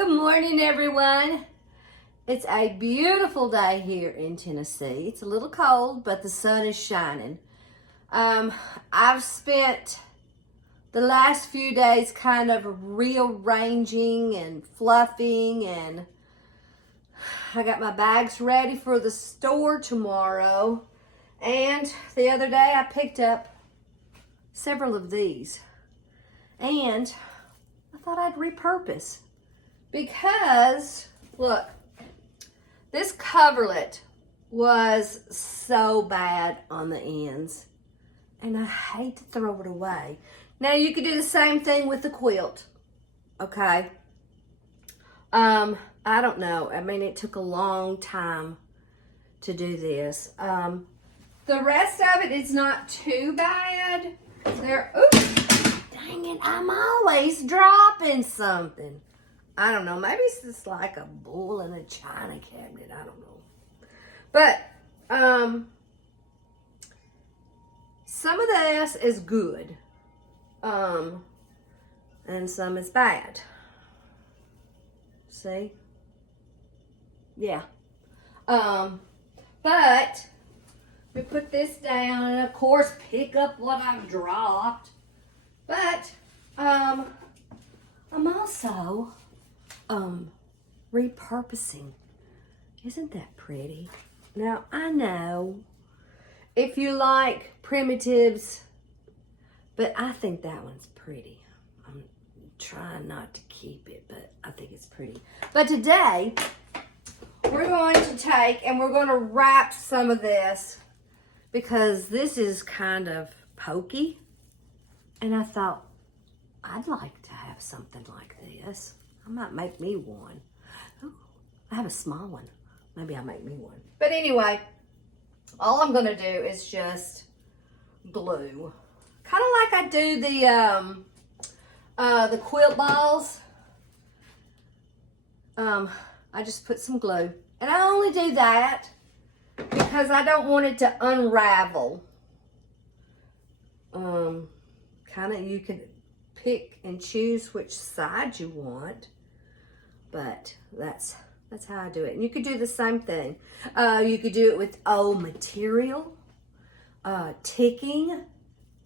Good morning, everyone. It's a beautiful day here in Tennessee. It's a little cold, but the sun is shining. I've spent the last few days kind of rearranging and fluffing, and I got my bags ready for the store tomorrow. And the other day I picked up several of these, and I thought I'd repurpose because, look, this coverlet was so bad on the ends, and I hate to throw it away. Now, you could do the same thing with the quilt, okay? I don't know. I mean, it took a long time to do this. The rest of it is not too bad. Oops, dang it, I'm always dropping something. I don't know, maybe it's just like a bull in a china cabinet, I don't know. But, some of this is good, and some is bad. See? Yeah. But we put this down, and of course pick up what I've dropped. But I'm also repurposing. Isn't that pretty? Now, I know if you like primitives, but I think that one's pretty. I'm trying not to keep it, but I think it's pretty. But today, we're going to take and we're going to wrap some of this because this is kind of pokey. And I thought, I'd like to have something like this. I might make me one. Ooh, I have a small one. Maybe I'll make me one. But anyway, all I'm going to do is just glue. Kind of like I do the quilt balls. I just put some glue. And I only do that because I don't want it to unravel. Kind of, you can pick and choose which side you want, but that's how I do it. And you could do the same thing. You could do it with old material, ticking.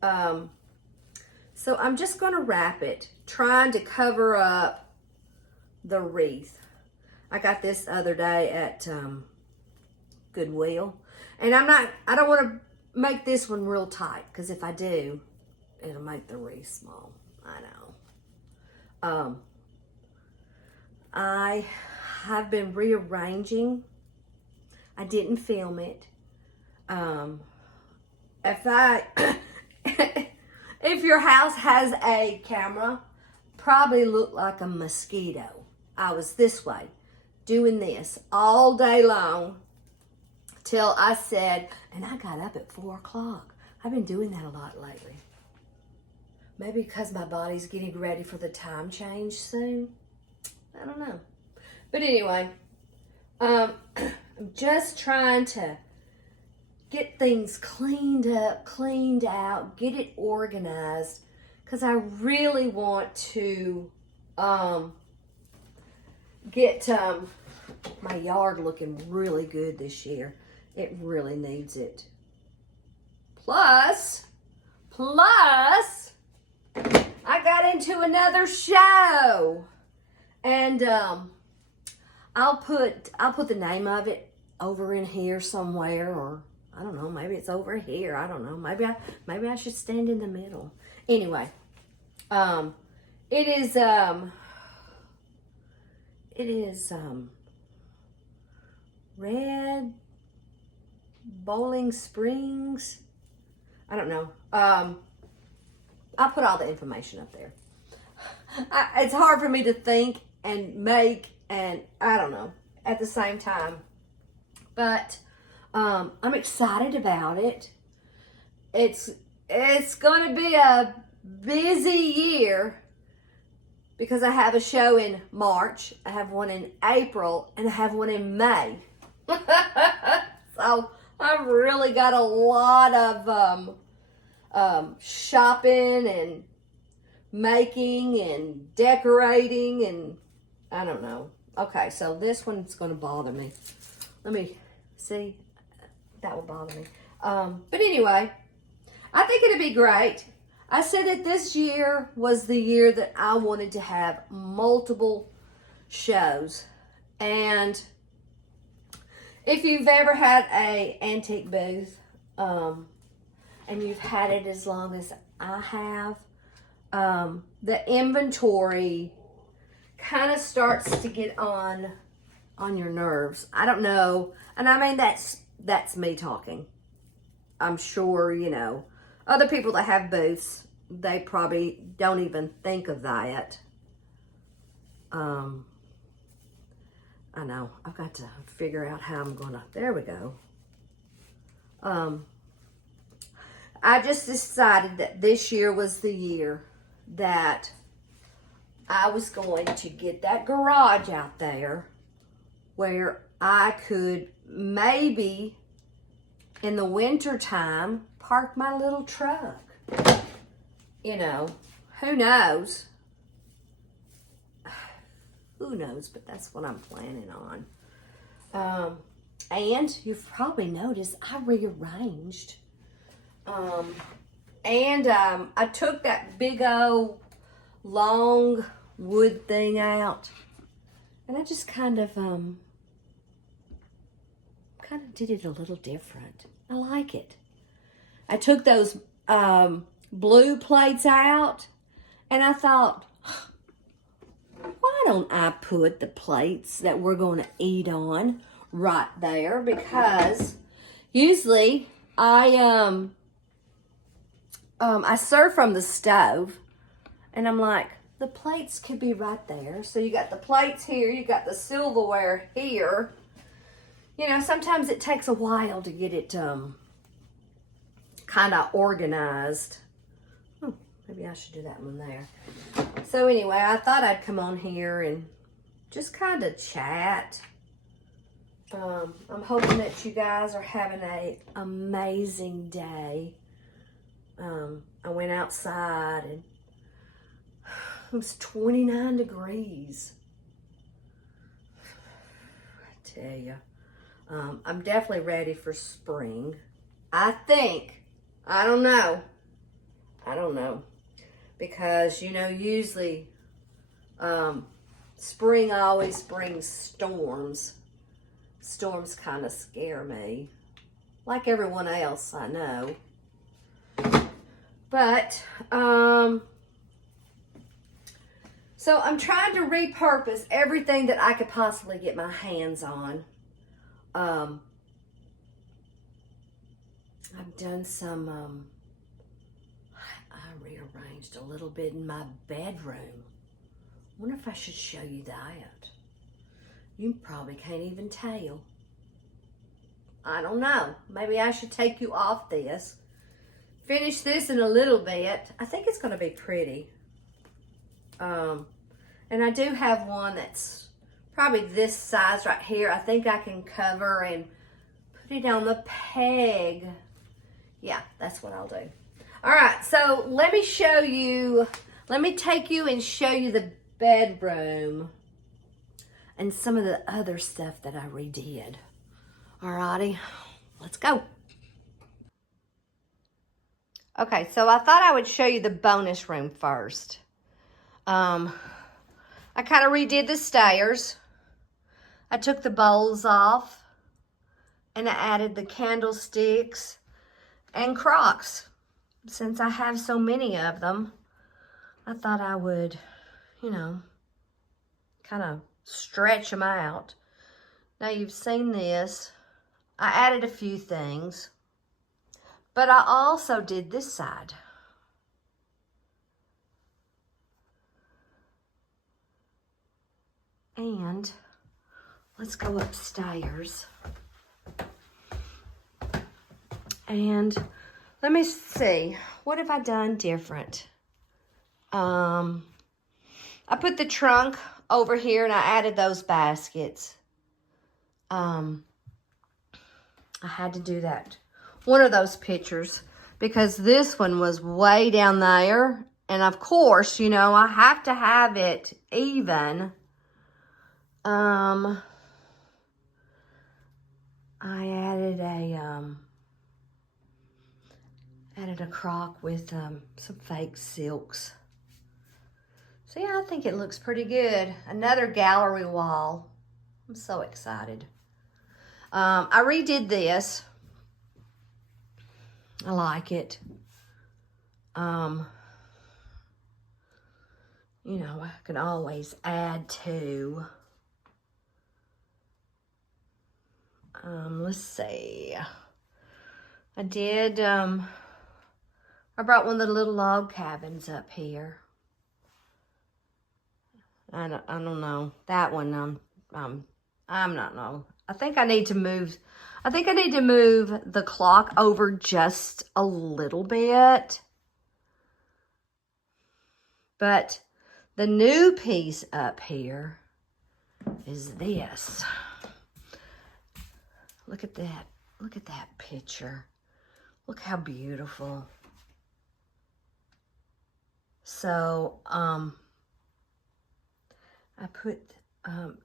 So I'm just going to wrap it, trying to cover up the wreath. I got this the other day at Goodwill, and I don't want to make this one real tight, because if I do, it'll make the wreath small. I know. I have been rearranging. I didn't film it. If your house has a camera, probably look like a mosquito. I was this way, doing this all day long till I said, and I got up at 4 o'clock. I've been doing that a lot lately. Maybe because my body's getting ready for the time change soon. I don't know. But anyway, I'm just trying to get things cleaned up, cleaned out, get it organized, because I really want to get my yard looking really good this year. It really needs it. Plus, I got into another show, and I'll put the name of it over in here somewhere, or I don't know, maybe it's over here. I don't know. Maybe I should stand in the middle. Anyway, it is Red Bowling Springs. I don't know. I'll put all the information up there. It's hard for me to think and make, and I don't know, at the same time. But I'm excited about it. It's going to be a busy year because I have a show in March, I have one in April, and I have one in May. So I've really got a lot of shopping and making and decorating, and I don't know. Okay, so this one's going to bother me. Let me see. That will bother me. But anyway, I think it'd be great. I said that this year was the year that I wanted to have multiple shows. And if you've ever had a antique booth, and you've had it as long as I have, the inventory kind of starts to get on your nerves. I don't know. And I mean, that's me talking. I'm sure, you know, other people that have booths, they probably don't even think of that. I know. I've got to figure out how I'm gonna, there we go. I just decided that this year was the year that I was going to get that garage out there where I could maybe in the winter time park my little truck. You know, who knows? Who knows, but that's what I'm planning on. And you've probably noticed I rearranged. I took that big old long wood thing out, and I just kind of did it a little different. I like it. I took those blue plates out, and I thought, why don't I put the plates that we're going to eat on right there? Because usually I serve from the stove, and I'm like, the plates could be right there. So you got the plates here, you got the silverware here. You know, sometimes it takes a while to get it kind of organized. Maybe I should do that one there. So anyway, I thought I'd come on here and just kind of chat. I'm hoping that you guys are having an amazing day. I went outside and it was 29 degrees. I tell you, I'm definitely ready for spring. I think. I don't know. Because, you know, usually spring always brings storms. Storms kind of scare me. Like everyone else, I know. But, so I'm trying to repurpose everything that I could possibly get my hands on. I've done some, I rearranged a little bit in my bedroom. I wonder if I should show you that. You probably can't even tell. I don't know. Maybe I should take you off this. Finish this in a little bit. I think it's going to be pretty. And I do have one that's probably this size right here. I think I can cover and put it on the peg. Yeah, that's what I'll do. All right, so let me show you, let me take you and show you the bedroom and some of the other stuff that I redid. Alrighty, let's go. Okay, so I thought I would show you the bonus room first. I kind of redid the stairs. I took the bowls off and I added the candlesticks and crocks. Since I have so many of them, I thought I would, you know, kind of stretch them out. Now you've seen this. I added a few things, but I also did this side. And let's go upstairs. And let me see, what have I done different? I put the trunk over here and I added those baskets. I had to do that. One of those pictures because this one was way down there. And of course, you know, I have to have it even. I added a crock with some fake silks. So yeah, I think it looks pretty good. Another gallery wall. I'm so excited. I redid this. I like it. You know, I can always add to. Let's see. I did, I brought one of the little log cabins up here. I don't know. That one, I'm not know. I think I need to move the clock over just a little bit. But the new piece up here is this. Look at that. Look at that picture. Look how beautiful. So, I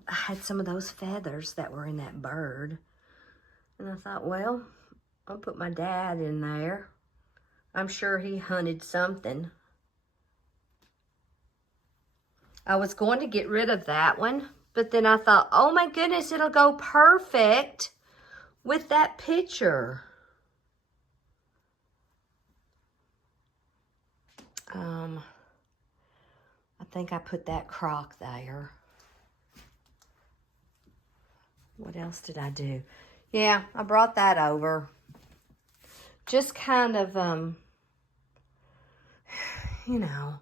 had some of those feathers that were in that bird. And I thought, well, I'll put my dad in there. I'm sure he hunted something. I was going to get rid of that one, but then I thought, oh my goodness, it'll go perfect with that picture. I think I put that crock there. What else did I do? Yeah, I brought that over. Just kind of, you know,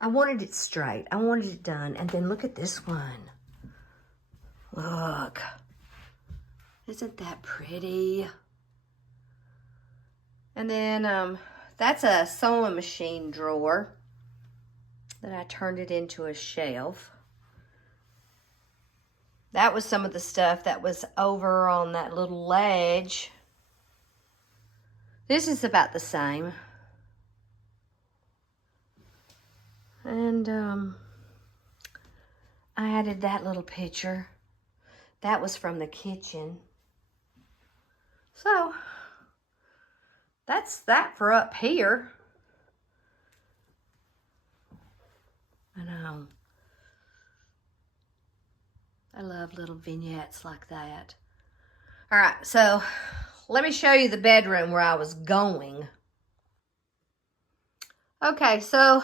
I wanted it straight. I wanted it done. And then look at this one. Look. Isn't that pretty? And then that's a sewing machine drawer that I turned it into a shelf. That was some of the stuff that was over on that little ledge. This is about the same. And I added that little picture. That was from the kitchen. So, that's that for up here. I know. I love little vignettes like that. All right, so let me show you the bedroom where I was going. Okay, so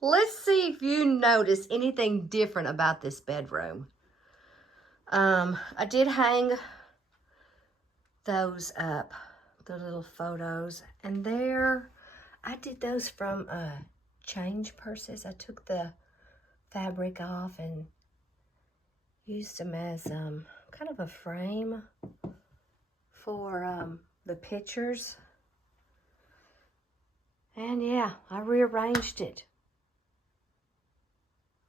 let's see if you notice anything different about this bedroom. I did hang those up, the little photos, and there, I did those from change purses. I took the fabric off and used them as kind of a frame for the pictures. And yeah, I rearranged it.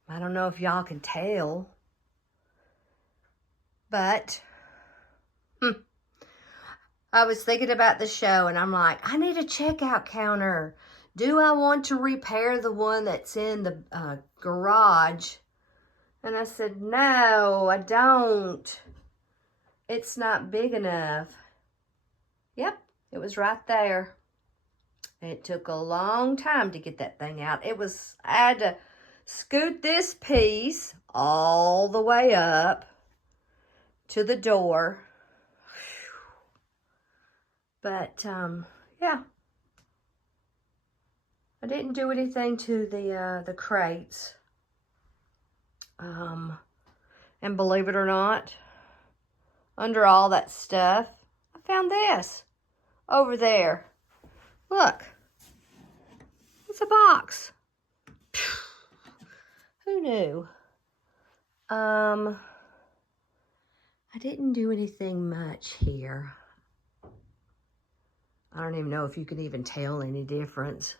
I don't know if y'all can tell, but I was thinking about the show and I'm like, I need a checkout counter. Do I want to repair the one that's in the garage? And I said, no, I don't. It's not big enough. Yep, it was right there. It took a long time to get that thing out. I had to scoot this piece all the way up to the door. But, yeah. I didn't do anything to the crates. And believe it or not, under all that stuff, I found this over there. Look, it's a box. Who knew? I didn't do anything much here. I don't even know if you can even tell any difference.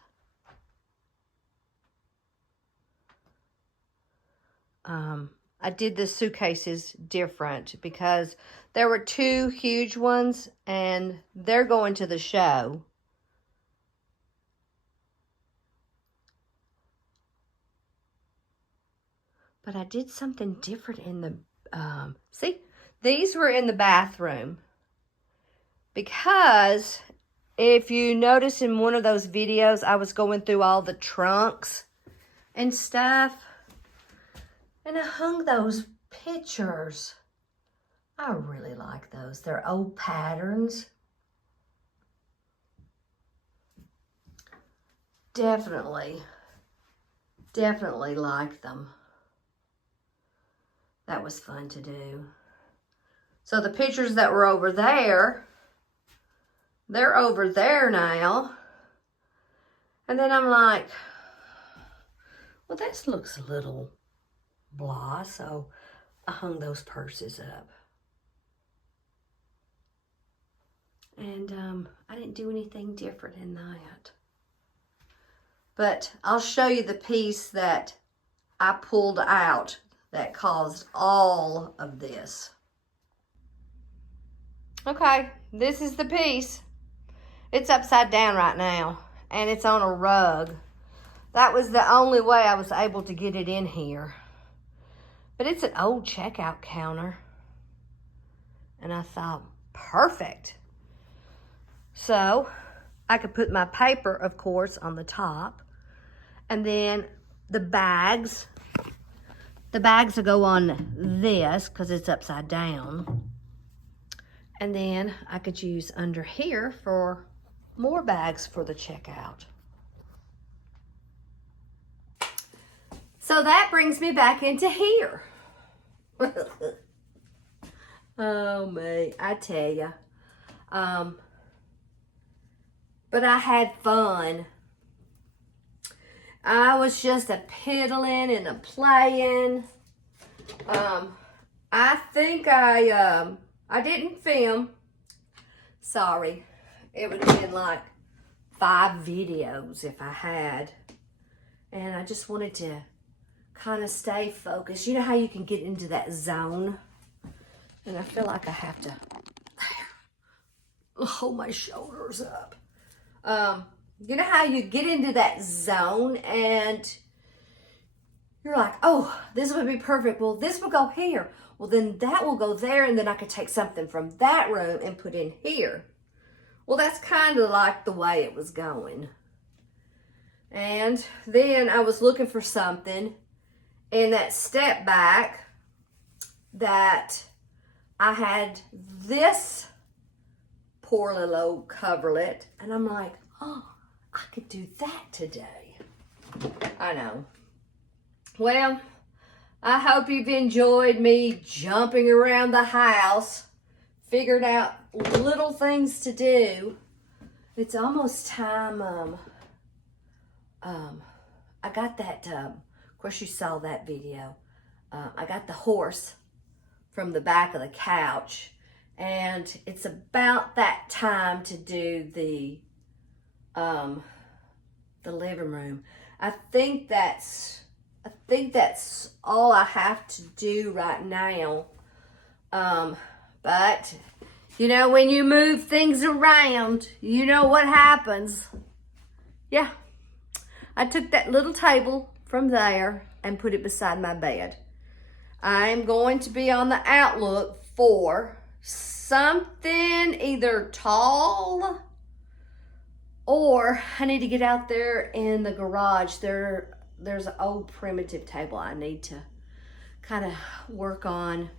I did the suitcases different because there were two huge ones and they're going to the show. But I did something different in the, see, these were in the bathroom. Because if you notice in one of those videos, I was going through all the trunks and stuff. And I hung those pictures. I really like those. They're old patterns. Definitely like them. That was fun to do. So the pictures that were over there, they're over there now. And then I'm like, well, this looks a little blah. So I hung those purses up. And I didn't do anything different in that. But I'll show you the piece that I pulled out that caused all of this. Okay, this is the piece. It's upside down right now, and it's on a rug. That was the only way I was able to get it in here. But it's an old checkout counter. And I thought, perfect. So, I could put my paper, of course, on the top. And then the bags will go on this because it's upside down. And then I could use under here for more bags for the checkout. So that brings me back into here. Oh, me, I tell ya. But I had fun. I was just a piddling and a playing. I think I didn't film. Sorry. It would have been like 5 videos if I had. And I just wanted to kind of stay focused. You know how you can get into that zone? And I feel like I have to hold my shoulders up. You know how you get into that zone and you're like, oh, this would be perfect. Well, this will go here. Well, then that will go there, and then I could take something from that room and put in here. Well, that's kind of like the way it was going. And then I was looking for something in that step back that I had this poor little old coverlet, and I'm like, oh, I could do that today. I know. Well, I hope you've enjoyed me jumping around the house, figured out little things to do. It's almost time, I got that, of course you saw that video. I got the horse from the back of the couch, and it's about that time to do the living room. I think that's all I have to do right now. But you know, when you move things around, you know what happens. Yeah, I took that little table from there and put it beside my bed. I'm going to be on the outlook for something either tall, or I need to get out there in the garage. There's an old primitive table I need to kind of work on,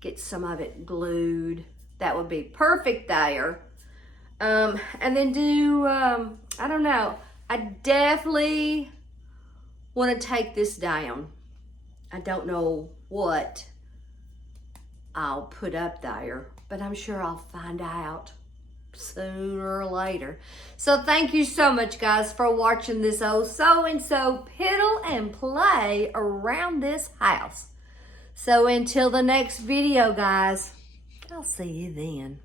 get some of it glued. That would be perfect there. And then do, I don't know. I definitely want to take this down. I don't know what I'll put up there, but I'm sure I'll find out sooner or later. So thank you so much, guys, for watching this old so-and-so piddle and play around this house. So until the next video, guys, I'll see you then.